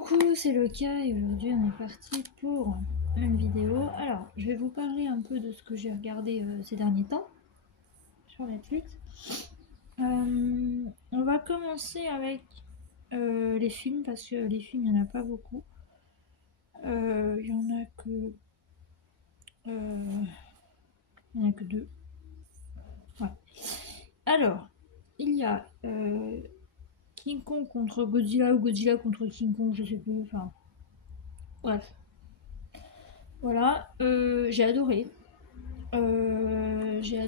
Coucou, c'est le cas et aujourd'hui on est parti pour une vidéo. Alors, je vais vous parler un peu de ce que j'ai regardé ces derniers temps sur Netflix. On va commencer avec les films parce que les films il n'y en a pas beaucoup. Il y en a que deux. Ouais. Alors, il y a King Kong contre Godzilla ou Godzilla contre King Kong, je sais plus. Enfin, bref. Voilà, j'ai adoré. J'ai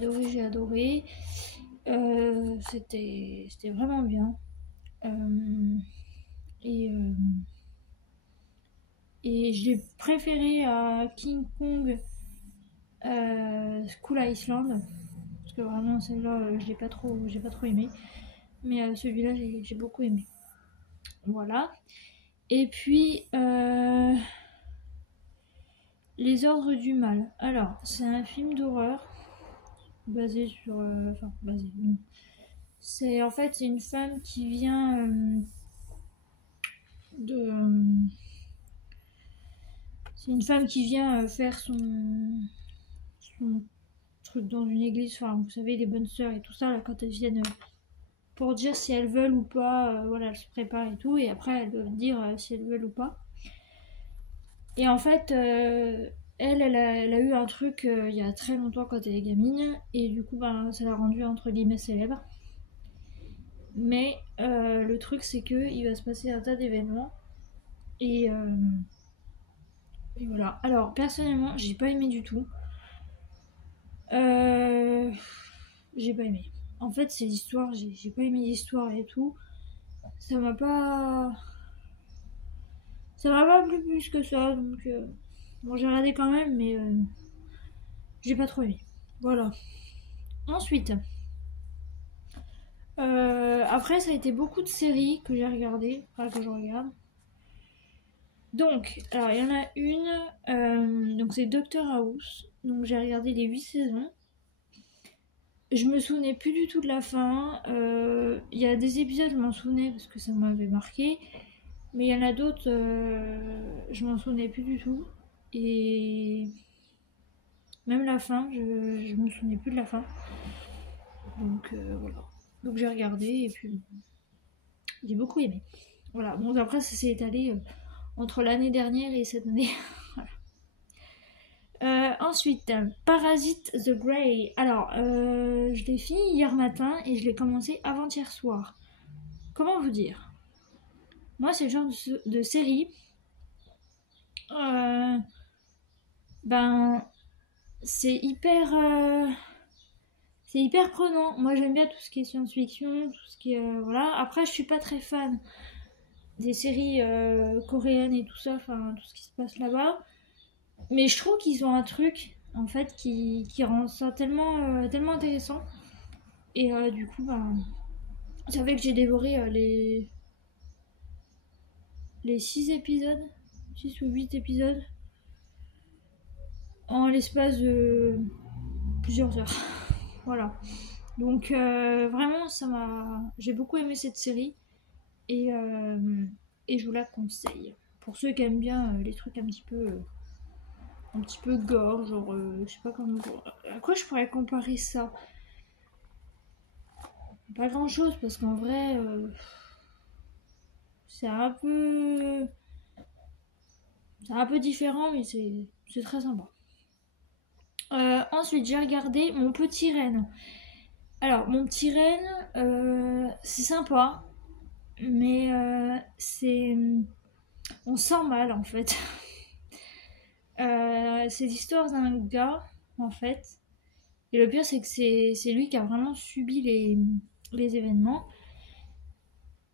adoré. C'était vraiment bien. Euh, et, euh, et je l'ai préféré à King Kong Skull Island. Parce que vraiment celle-là, j'ai pas trop aimé. Mais celui-là, j'ai beaucoup aimé. Voilà. Et puis, Les Ordres du Mal. Alors, c'est un film d'horreur basé sur. Enfin, basé, non. C'est en fait c'est une femme qui vient de. C'est une femme qui vient faire son truc dans une église. Enfin, vous savez, les bonnes sœurs et tout ça, là, quand elles viennent pour dire si elles veulent ou pas, voilà, elles se préparent et tout, et après elles doivent dire si elles veulent ou pas. Et en fait, elle a eu un truc il y a très longtemps quand elle est gamine, et du coup, ben, ça l'a rendue entre guillemets célèbre. Mais le truc, c'est que il va se passer un tas d'événements, et, euh, et voilà. Alors, personnellement, j'ai pas aimé du tout. Euh, j'ai pas aimé. En fait, c'est l'histoire, j'ai pas aimé l'histoire et tout. Ça m'a pas. Ça m'a pas plu plus que ça, donc. Bon, j'ai regardé quand même, mais j'ai pas trop aimé. Voilà. Ensuite, après, ça a été beaucoup de séries que j'ai regardées, enfin que je regarde. Donc, alors il y en a une, donc c'est Doctor House. Donc j'ai regardé les 8 saisons. Je me souvenais plus du tout de la fin. Il y a des épisodes, je m'en souvenais parce que ça m'avait marqué. Mais il y en a d'autres, je m'en souvenais plus du tout. Et même la fin, je me souvenais plus de la fin. Donc voilà. Donc j'ai regardé et puis j'ai beaucoup aimé. Voilà. Bon, après, ça s'est étalé entre l'année dernière et cette année. Voilà. Ensuite, Parasite The Grey. Alors, je l'ai fini hier matin et je l'ai commencé avant-hier soir. Comment vous dire? Moi, c'est le genre de série. euh, ben, c'est hyper, c'est hyper prenant. Moi, j'aime bien tout ce qui est science-fiction, tout ce qui est, voilà. Après, je suis pas très fan des séries coréennes et tout ça, enfin, tout ce qui se passe là-bas. Mais je trouve qu'ils ont un truc, en fait, qui rend ça tellement intéressant. Et du coup, ben, ça fait que j'ai dévoré les 6 épisodes, 6 ou 8 épisodes, en l'espace de plusieurs heures. Voilà. Donc vraiment, j'ai beaucoup aimé cette série et, et je vous la conseille. Pour ceux qui aiment bien les trucs un petit peu gore, genre, je sais pas comment. À quoi je pourrais comparer ça? Pas grand chose parce qu'en vrai, c'est un peu, c'est un peu différent, mais c'est très sympa. Ensuite, j'ai regardé Mon Petit Renne. Alors, Mon Petit Renne, c'est sympa, mais on sent mal en fait. C'est l'histoire d'un gars en fait. Et le pire, c'est que c'est lui qui a vraiment subi les événements.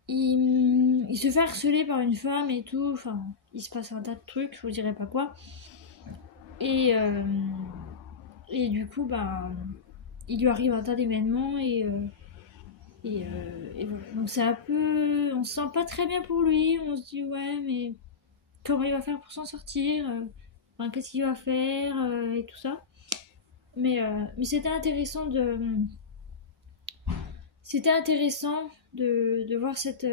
Il se fait harceler par une femme et tout. Enfin, il se passe un tas de trucs, je vous dirai pas quoi. Et, euh, et du coup, ben, il lui arrive un tas d'événements et voilà. Donc c'est un peu. On se sent pas très bien pour lui. On se dit, ouais, mais comment il va faire pour s'en sortir enfin, qu'est-ce qu'il va faire et tout ça. Mais c'était intéressant de voir cette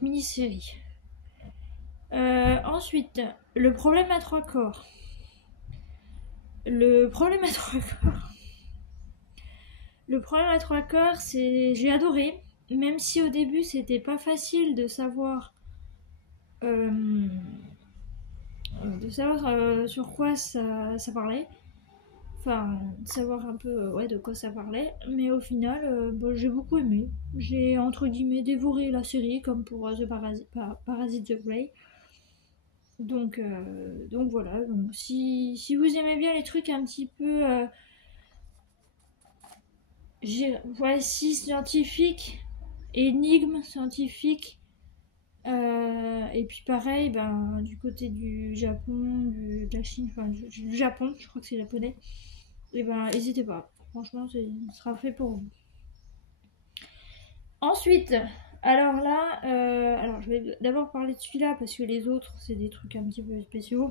mini-série. Ensuite, le problème à trois corps. Le problème à trois corps. Le problème à trois corps, c'est. J'ai adoré, même si au début c'était pas facile de savoir. Sur quoi ça parlait. Enfin, de savoir un peu ouais, de quoi ça parlait. Mais au final, bon, j'ai beaucoup aimé. J'ai entre guillemets dévoré la série comme pour Parasite the Grey. Donc voilà. Donc, si vous aimez bien les trucs un petit peu voici scientifique, énigme scientifique. Et puis pareil, ben, du côté du Japon, de la Chine, enfin du Japon, je crois que c'est japonais. Et ben n'hésitez pas. Franchement, ce sera fait pour vous. Ensuite, alors là, alors je vais d'abord parler de celui-là parce que les autres, c'est des trucs un petit peu spéciaux.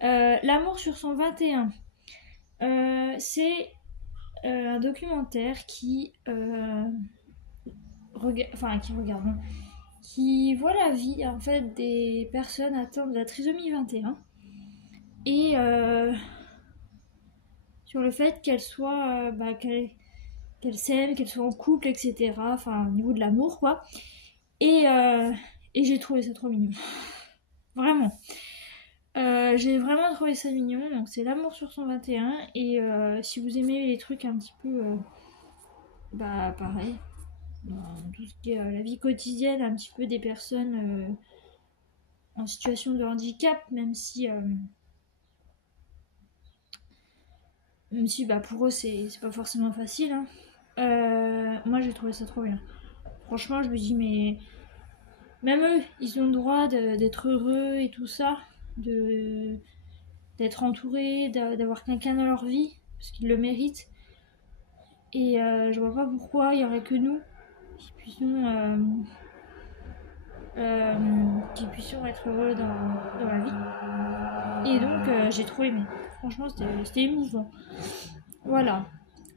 L'amour sur son 21. C'est un documentaire qui regarde, non, qui voit la vie en fait des personnes atteintes de la trisomie 21 et sur le fait qu'elles soient qu'elles s'aiment, qu'elles soient en couple, etc. Enfin, au niveau de l'amour, quoi. Et, j'ai trouvé ça trop mignon. Vraiment. J'ai vraiment trouvé ça mignon. Donc, c'est l'amour sur son 21. Et si vous aimez les trucs un petit peu. Pareil. Dans tout ce qui est la vie quotidienne, un petit peu des personnes en situation de handicap, même si. Même si pour eux, c'est pas forcément facile. Hein. Moi, j'ai trouvé ça trop bien. Franchement, je me dis, mais même eux, ils ont le droit d'être heureux et tout ça, d'être entourés, d'avoir quelqu'un dans leur vie, parce qu'ils le méritent. Et je vois pas pourquoi il y aurait que nous qui puissions être heureux dans la vie. Et donc, j'ai trop aimé. Franchement, c'était émouvant. Voilà.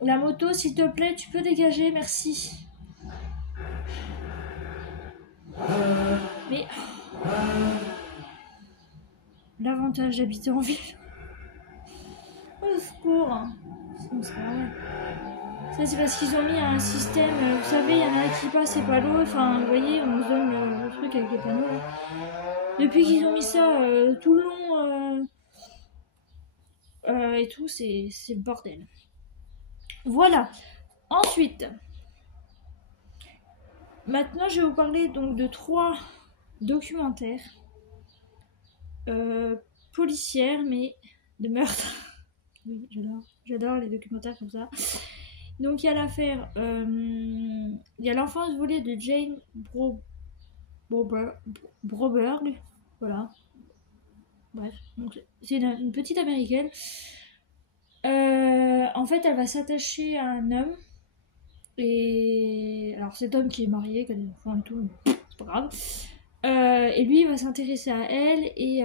La moto, s'il te plaît, tu peux dégager, merci. Mais l'avantage d'habiter en ville. Au secours. C'est vrai. Ça, c'est parce qu'ils ont mis un système. Vous savez, il y en a qui passent et pas l'autre. Enfin, vous voyez, on se donne le truc avec les panneaux. Là. Depuis qu'ils ont mis ça tout le long et tout, c'est le bordel. Voilà. Ensuite, maintenant, je vais vous parler donc de 3 documentaires policières, mais de meurtre. Oui, j'adore les documentaires comme ça. Donc il y a l'affaire, il y a l'enfance volée de Jane Broberg, voilà. Bref, donc c'est une petite américaine. En fait, elle va s'attacher à un homme. Et alors cet homme qui est marié, qui a des enfants et tout, c'est pas grave. Et lui, il va s'intéresser à elle et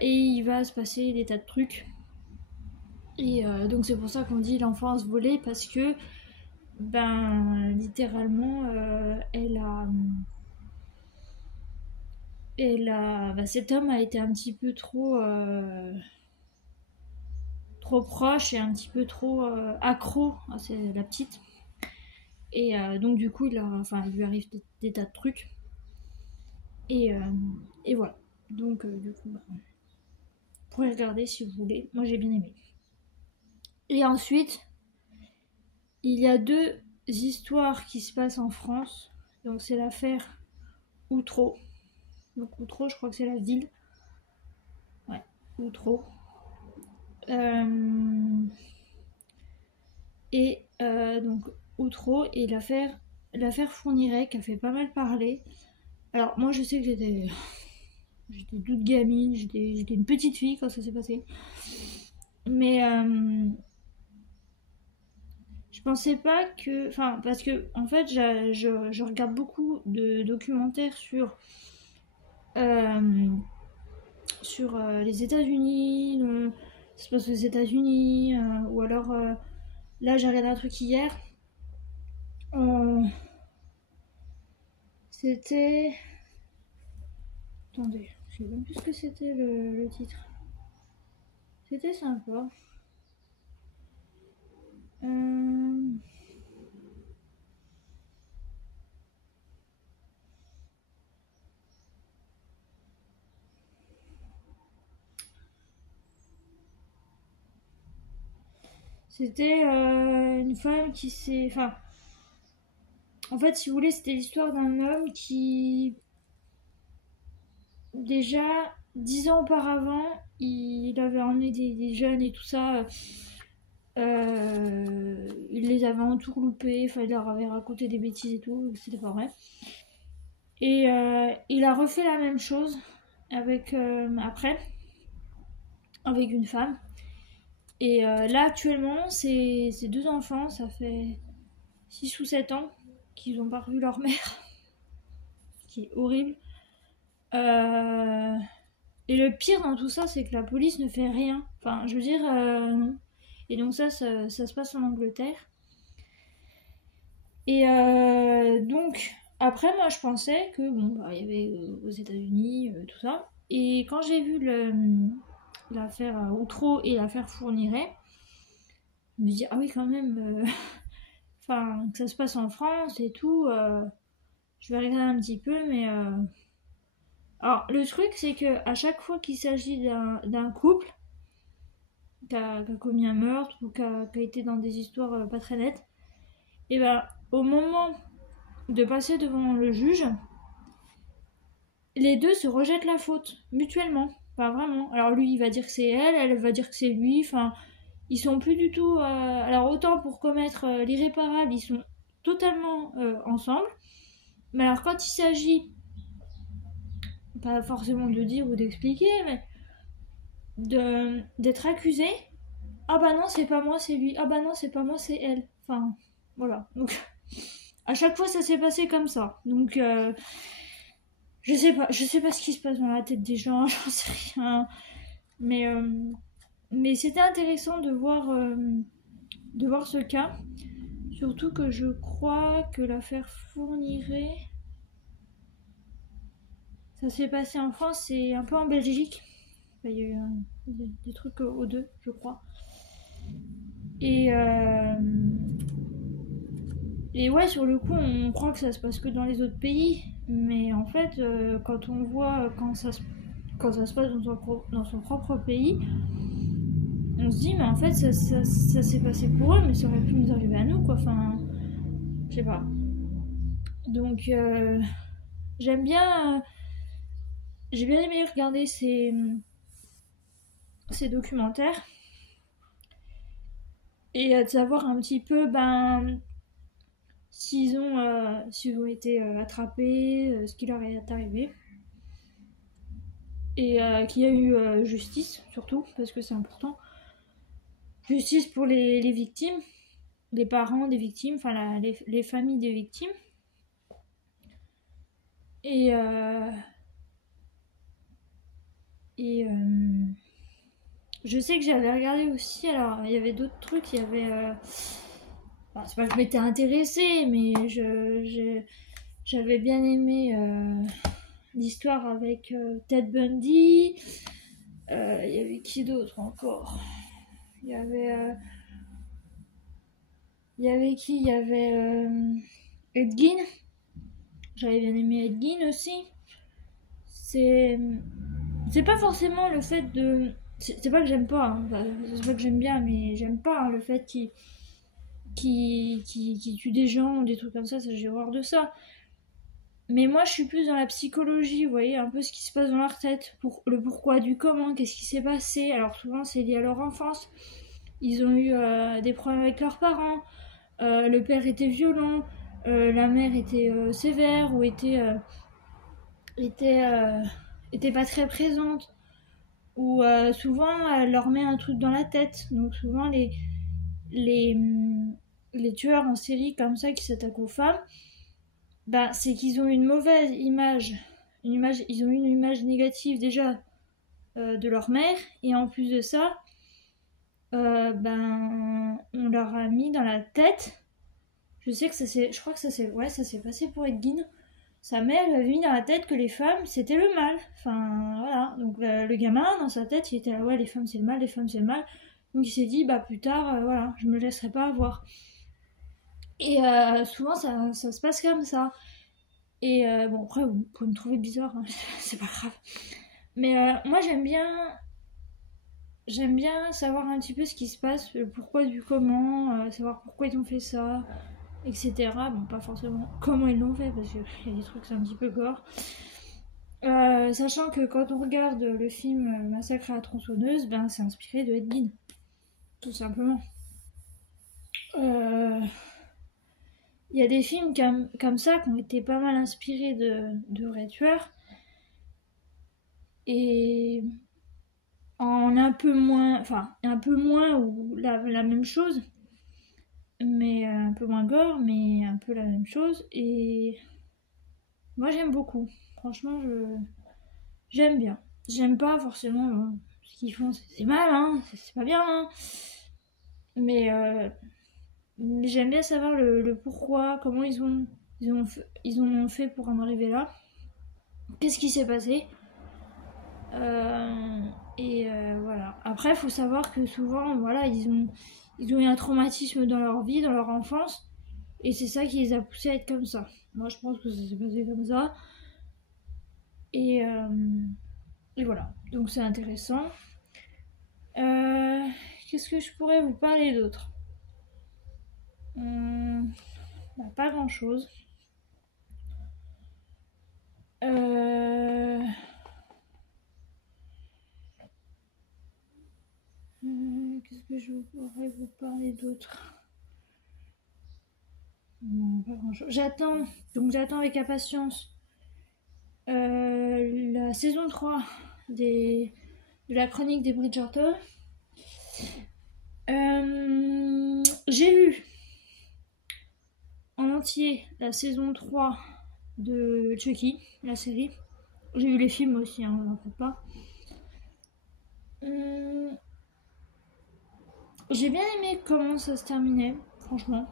il va se passer des tas de trucs. Et donc c'est pour ça qu'on dit l'enfance volée parce que littéralement cet homme a été un petit peu trop proche et un petit peu trop accro à la petite. Et donc du coup il lui arrive des tas de trucs. Et voilà. Donc du coup vous pourrez regarder si vous voulez. Moi j'ai bien aimé. Et ensuite, il y a 2 histoires qui se passent en France. Donc c'est l'affaire Outreau. Donc Outreau, je crois que c'est la ville. Ouais, Outreau. Et donc Outreau et l'affaire Fourniret qui a fait pas mal parler. Alors moi je sais que j'étais toute gamine, j'étais une petite fille quand ça s'est passé. Mais je pensais pas que... Enfin, parce que en fait je regarde beaucoup de documentaires sur les États-Unis, ça se passe aux États-Unis, ou alors là j'ai regardé un truc hier. C'était... Attendez, je sais même plus ce que c'était le titre. C'était sympa. C'était une femme qui s'est... Enfin, en fait, si vous voulez, c'était l'histoire d'un homme qui, déjà, 10 ans auparavant, il avait emmené des jeunes et tout ça. Il les avait entourloupés, enfin, il leur avait raconté des bêtises et tout, c'était pas vrai. Et il a refait la même chose avec, après, avec une femme. Et là, actuellement, ces deux enfants, ça fait 6 ou 7 ans qu'ils n'ont pas revu leur mère, ce qui est horrible. Et le pire dans tout ça, c'est que la police ne fait rien. Enfin, je veux dire, non. Et donc ça se passe en Angleterre. Et donc, après, moi, je pensais que, bon, bah, il y avait aux États-Unis, tout ça. Et quand j'ai vu l'affaire Outreau et l'affaire Fourniret, je me dis, ah oui, quand même, enfin, que ça se passe en France et tout, je vais regarder un petit peu, mais... Alors, le truc, c'est que à chaque fois qu'il s'agit d'un couple qui a commis un meurtre ou qui a été dans des histoires pas très nettes, et ben, au moment de passer devant le juge, les deux se rejettent la faute, mutuellement. Enfin, vraiment. Alors, lui, il va dire que c'est elle, elle va dire que c'est lui, enfin... Ils sont plus du tout... Alors, autant pour commettre l'irréparable, ils sont totalement ensemble. Mais alors, quand il s'agit, pas forcément de dire ou d'expliquer, mais d'être accusé, ah bah non, c'est pas moi, c'est lui. Ah bah non, c'est pas moi, c'est elle. Enfin, voilà. Donc, à chaque fois, ça s'est passé comme ça. Donc, je sais pas ce qui se passe dans la tête des gens, j'en sais rien. Mais c'était intéressant de voir ce cas. Surtout que je crois que l'affaire Fourniret, ça s'est passé en France et un peu en Belgique. Enfin, il y a eu des trucs aux deux, je crois. Et, et ouais, sur le coup, on croit que ça se passe que dans les autres pays. Mais en fait, quand on voit quand ça se passe dans son propre pays, on se dit, mais en fait, ça s'est passé pour eux, mais ça aurait pu nous arriver à nous, quoi. Enfin, je sais pas. Donc, j'aime bien. J'ai bien aimé regarder ces documentaires et de savoir un petit peu s'ils ont été attrapés, ce qui leur est arrivé. Et qu'il y a eu justice, surtout, parce que c'est important. Justice pour les victimes, les parents des victimes, enfin les familles des victimes. Et, et je sais que j'avais regardé aussi, alors il y avait d'autres trucs, il y avait... Enfin, c'est pas que je m'étais intéressée, mais j'avais bien aimé l'histoire avec Ted Bundy. Il y avait qui d'autre encore? Il y avait... Il y avait qui? Il y avait Ed Gein. J'avais bien aimé Ed Gein aussi. C'est pas forcément le fait de... C'est pas que j'aime pas, hein. Enfin, c'est pas que j'aime bien, mais j'aime pas hein, le fait qui tue des gens ou des trucs comme ça j'ai horreur de ça. Mais moi, je suis plus dans la psychologie, vous voyez, un peu ce qui se passe dans leur tête, le pourquoi du comment, qu'est-ce qui s'est passé. Alors souvent, c'est lié à leur enfance. Ils ont eu des problèmes avec leurs parents. Le père était violent, la mère était sévère ou était, était pas très présente. Ou souvent, elle leur met un truc dans la tête. Donc souvent, les, les tueurs en série comme ça qui s'attaquent aux femmes, bah, c'est qu'ils ont une mauvaise image. Ils ont une image négative déjà de leur mère. Et en plus de ça, on leur a mis dans la tête. Je sais que je crois que ça s'est passé pour Ed Gein. sa mère lui avait mis dans la tête que les femmes c'était le mal. Enfin voilà, donc le gamin dans sa tête il était là, ouais les femmes c'est le mal, les femmes c'est le mal. Donc il s'est dit bah plus tard voilà, je me laisserai pas avoir. Et souvent ça se passe comme ça. Et bon après vous pouvez me trouver bizarre, hein, c'est pas grave. Mais moi j'aime bien savoir un petit peu ce qui se passe, le pourquoi du comment, savoir pourquoi ils ont fait ça, etc. Bon, pas forcément comment ils l'ont fait, parce qu'il y a des trucs c'est un petit peu gore. Sachant que quand on regarde le film Massacre à la tronçonneuse, ben c'est inspiré de Ed Gein, tout simplement. Il y a des films comme ça qui ont été pas mal inspirés de vrais tueurs. Et en un peu moins, enfin un peu moins ou la même chose, mais un peu moins gore, mais un peu la même chose. Et moi j'aime beaucoup. Franchement, j'aime bien. J'aime pas forcément ce qu'ils font, c'est mal, hein, c'est pas bien, hein. Mais j'aime bien savoir le pourquoi, comment ils ont fait pour en arriver là. Qu'est-ce qui s'est passé. Voilà. Après, il faut savoir que souvent, voilà, ils ont eu un traumatisme dans leur vie, dans leur enfance, et c'est ça qui les a poussés à être comme ça. Moi, je pense que ça s'est passé comme ça. Et voilà. Donc, c'est intéressant. Qu'est-ce que je pourrais vous parler d'autre? Bah, pas grand-chose. Qu'est-ce que je pourrais vous parler d'autre? Non, pas grand-chose. J'attends avec impatience la saison 3 de la chronique des Bridgerton. J'ai vu en entier la saison 3 de Chucky, la série. J'ai vu les films aussi, hein, n'en faites pas. J'ai bien aimé comment ça se terminait, franchement.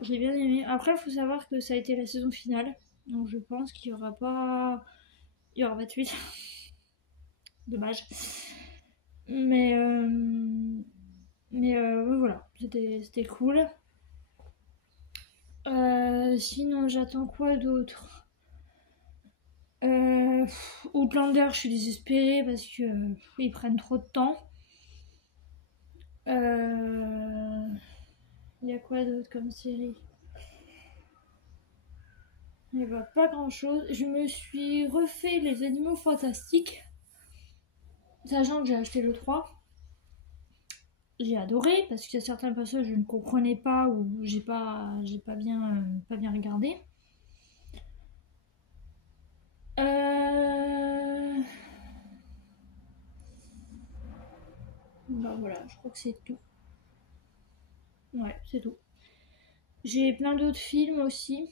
J'ai bien aimé. Après, il faut savoir que ça a été la saison finale. Donc je pense qu'il n'y aura pas... Il y aura pas de suite. Dommage. Mais voilà, c'était cool. Sinon, j'attends quoi d'autre? Outlander, je suis désespérée parce que ils prennent trop de temps. Il y a quoi d'autre comme série? Il n'y a pas grand chose. Je me suis refait les Animaux Fantastiques, sachant que j'ai acheté le 3. J'ai adoré parce qu'il y a certains passages que je ne comprenais pas ou j'ai pas bien regardé. Bah voilà, je crois que c'est tout. Ouais, c'est tout. J'ai plein d'autres films aussi.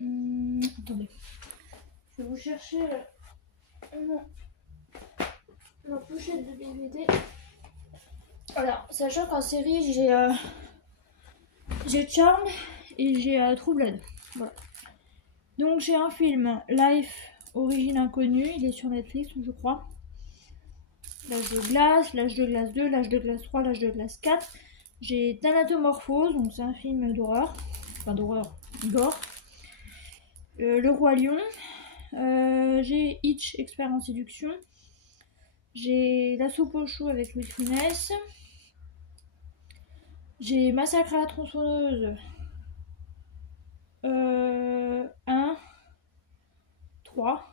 Attendez. Je vais vous chercher ma pochette de DVD. Voilà, sachant qu'en série, j'ai Charmed et j'ai True Blood. Voilà. Donc j'ai un film, Life, Origine Inconnue, il est sur Netflix, je crois. L'âge de glace, l'âge de glace 2, l'âge de glace 3, l'âge de glace 4. J'ai Thanatomorphose, donc c'est un film d'horreur. Enfin d'horreur, gore. Le Roi Lion. J'ai Hitch, expert en séduction. J'ai La soupe au chou avec Louis de Funès. J'ai Massacre à la tronçonneuse. 1, 3.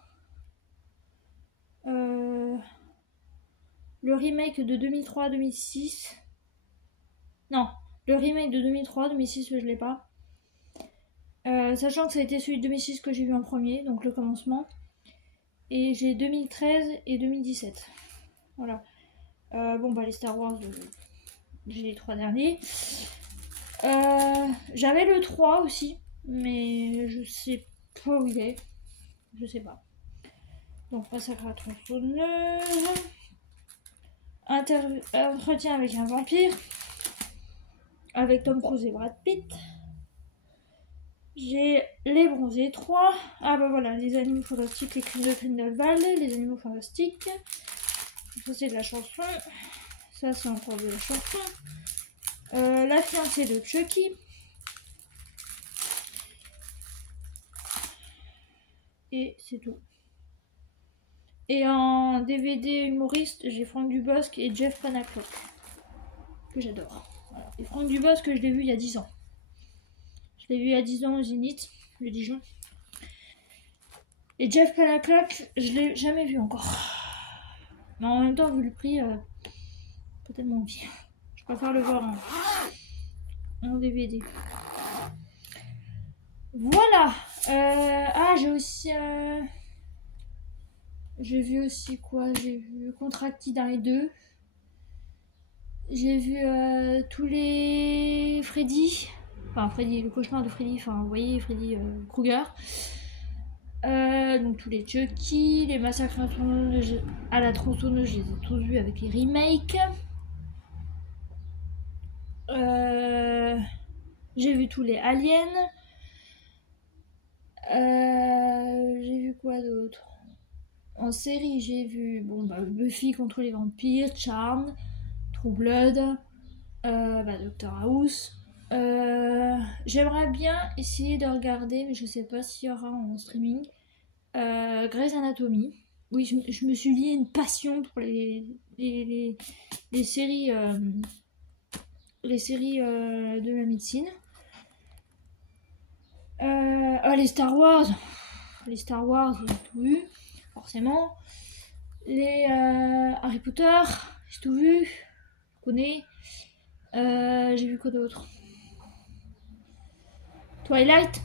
Le remake de 2003-2006. Non, le remake de 2003-2006, je l'ai pas. Sachant que ça a été celui de 2006 que j'ai vu en premier, donc le commencement. Et j'ai 2013 et 2017. Voilà. Bon, bah les Star Wars, j'ai les 3 derniers. J'avais le 3 aussi, mais je sais pas où il est. Je sais pas. Donc, Massacre à la tronçonneuse. Entretien avec un vampire. Avec Tom Cruise et Brad Pitt. J'ai les bronzés 3. Ah bah voilà, les animaux fantastiques, les crimes de Grindelwald, les animaux fantastiques. Ça c'est de la chanson. Ça c'est encore de la chanson. La fiancée de Chucky. Et c'est tout. Et en DVD humoriste, j'ai Franck Dubosc et Jeff Panaclock. Que j'adore. Voilà. Et Franck Dubosc, que je l'ai vu il y a 10 ans. Je l'ai vu il y a 10 ans au Zénith, le Dijon. Et Jeff Panaclock, je l'ai jamais vu encore. Mais en même temps, vu le prix, pas tellement envie. Je préfère le voir en DVD. Voilà. Ah, j'ai aussi... J'ai vu aussi quoi? J'ai vu Contractile 2. J'ai vu tous les Freddy. Enfin, Freddy, le cauchemar de Freddy. Enfin, vous voyez, Freddy Krueger. Donc tous les Chucky, les massacres à la tronçonneuse, je les ai tous vus avec les remakes. J'ai vu tous les Aliens. J'ai vu quoi d'autre? En série, j'ai vu Buffy contre les vampires, Charmed, True Blood, Doctor House. J'aimerais bien essayer de regarder, mais je sais pas s'il y aura en streaming, Grey's Anatomy. Oui, je me suis lié une passion pour les séries, de la médecine. Les Star Wars. Les Star Wars, j'ai tout vu, forcément. Les Harry Potter, j'ai tout vu, je connais. J'ai vu quoi d'autre? Twilight,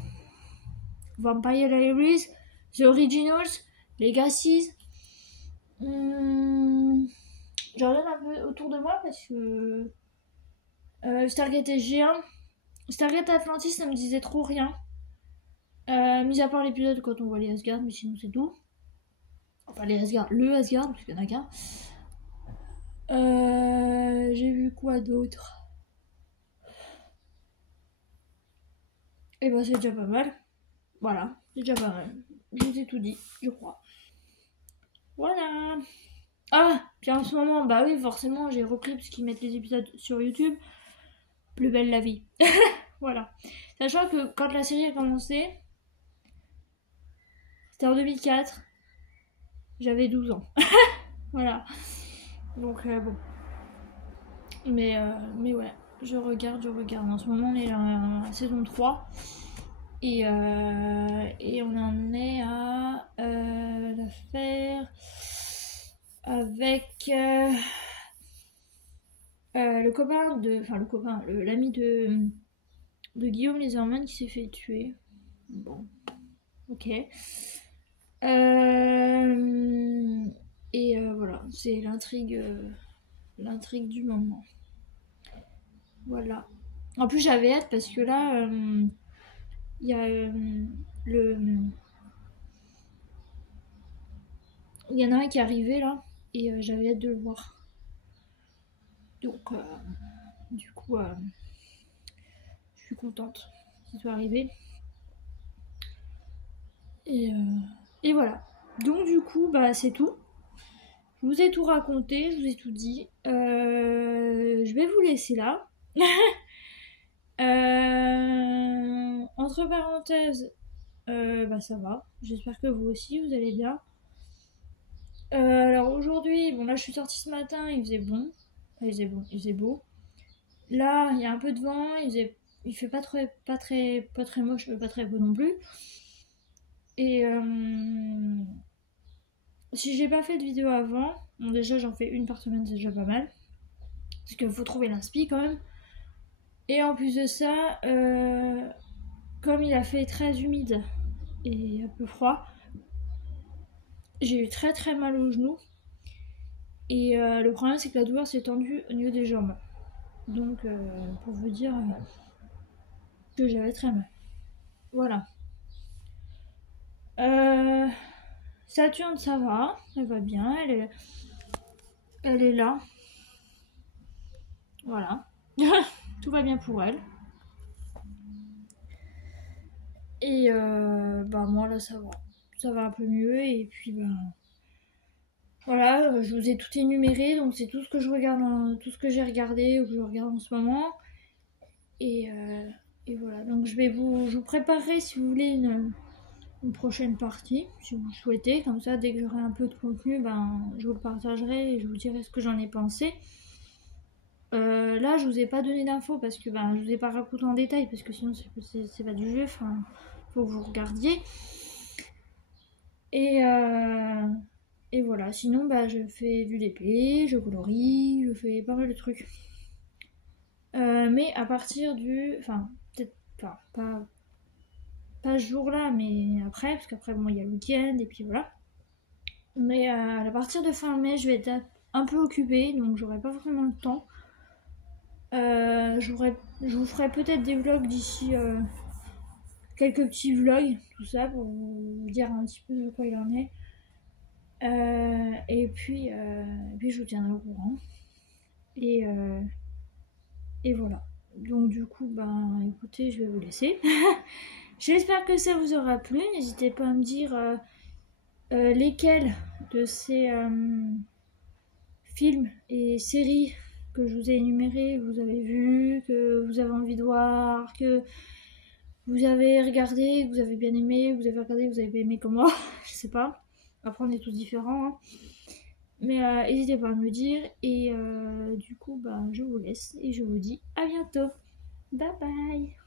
Vampire Diaries, The Originals, Legacies. Je regarde un peu autour de moi parce que Stargate SG1, Stargate Atlantis, ça me disait trop rien. Mis à part l'épisode quand on voit les Asgard, mais sinon c'est tout. Enfin les Asgard, le Asgard, parce qu'il y en a qu'un. J'ai vu quoi d'autre? Et bah c'est déjà pas mal. Voilà, c'est déjà pas mal. Je vous ai tout dit, je crois. Voilà. Ah, puis en ce moment, bah oui, forcément, j'ai repris parce qu'ils mettent les épisodes sur YouTube. Plus belle la vie. Voilà. Sachant que quand la série a commencé, c'était en 2004. J'avais 12 ans. Voilà. Donc bon. Mais ouais, je regarde. En ce moment, on est à la saison 3. Et on en est à l'affaire avec le copain de... Enfin, l'ami de Guillaume Leserman qui s'est fait tuer. Bon, ok. Voilà, c'est l'intrigue du moment. Voilà. En plus, j'avais hâte parce que là, il y a il y en a un qui est arrivé là et j'avais hâte de le voir. Donc, du coup, je suis contente qu'il soit arrivé. Et voilà. Donc, du coup, bah, c'est tout. Je vous ai tout raconté, je vous ai tout dit. Je vais vous laisser là. Entre parenthèses, ça va. J'espère que vous aussi, vous allez bien. Alors aujourd'hui, bon là je suis sortie ce matin, il faisait bon. Enfin, il faisait beau. Là, il y a un peu de vent, il fait pas très moche, mais pas très beau non plus. Et si j'ai pas fait de vidéo avant, bon déjà j'en fais une par semaine, c'est déjà pas mal. Parce qu'il faut trouver l'inspi quand même. Et en plus de ça, comme il a fait très humide et un peu froid, j'ai eu très très mal aux genoux. Et le problème c'est que la douleur s'est tendue au niveau des jambes. Donc pour vous dire que j'avais très mal. Voilà. Saturne ça va, elle va bien, elle est là. Voilà. Tout va bien pour elle. Et bah moi là ça va un peu mieux et puis bah voilà, je vous ai tout énuméré, donc c'est tout ce que je regarde, tout ce que j'ai regardé ou que je regarde en ce moment. Et, euh, et voilà, donc je vous préparerai si vous voulez une prochaine partie, si vous le souhaitez. Comme ça, dès que j'aurai un peu de contenu, ben, je vous le partagerai et je vous dirai ce que j'en ai pensé. Là, je vous ai pas donné d'infos parce que ben, je vous ai pas raconté en détail parce que sinon c'est pas du jeu. Enfin, faut que vous regardiez. Et, euh, et voilà. Sinon, bah, je fais du DP, je colorie, je fais pas mal de trucs. Mais à partir du, enfin, peut-être pas ce jour-là, mais après, parce qu'après bon, il y a le week-end et puis voilà. Mais à partir de fin mai, je vais être un peu occupée, donc j'aurai pas vraiment le temps. Je vous ferai peut-être des vlogs d'ici, quelques petits vlogs, tout ça, pour vous dire un petit peu de quoi il en est. Et puis je vous tiendrai au courant. Et, euh, et voilà. Donc du coup, ben écoutez, je vais vous laisser. J'espère que ça vous aura plu. N'hésitez pas à me dire lesquels de ces films et séries que je vous ai énumérés vous avez vu, que vous avez envie de voir, que vous avez regardé, que vous avez bien aimé, que vous avez regardé, que vous avez bien aimé comme moi. Je sais pas. Après, on est tous différents. Hein. Mais n'hésitez pas à me dire. Et du coup, bah, je vous laisse et je vous dis à bientôt. Bye bye.